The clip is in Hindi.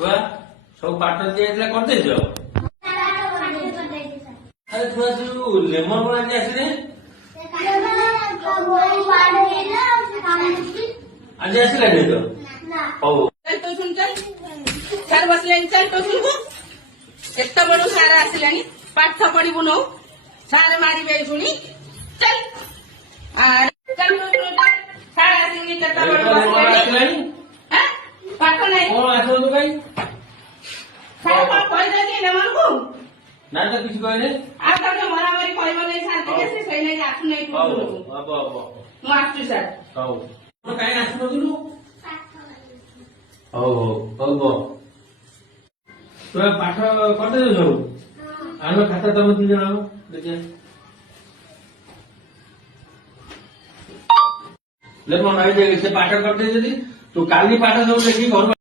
छुआ सब पाठ दिया करदेच अरे छुआ जो लेमन बना के आसने आज आसला नहीं तो हौ चल तो सुन चल सार बसले चल तो सुन को एत्ता बड़ो सारा आसलानी पाठ पड़ी बुनो सारे मारी बे सुनी चल आर चल तो सुन सारा आसनी एत्ता बड़ो आसलानी हां पाठ नहीं कौन आसो तो भाई सारा पाठ कोई दे के मन को ना तो कुछ कहने आता तो मरामरी कोई बने शांति के से सही नहीं आसु नहीं हौ को अब मु आसु सर हौ तो काई आसनो दिलु हौ हौ तो पाठ करते सब आनो खाता तम तीन जण देखिए लेमन आई से पाठ करते जदी तो काली पाठ सब देखी घर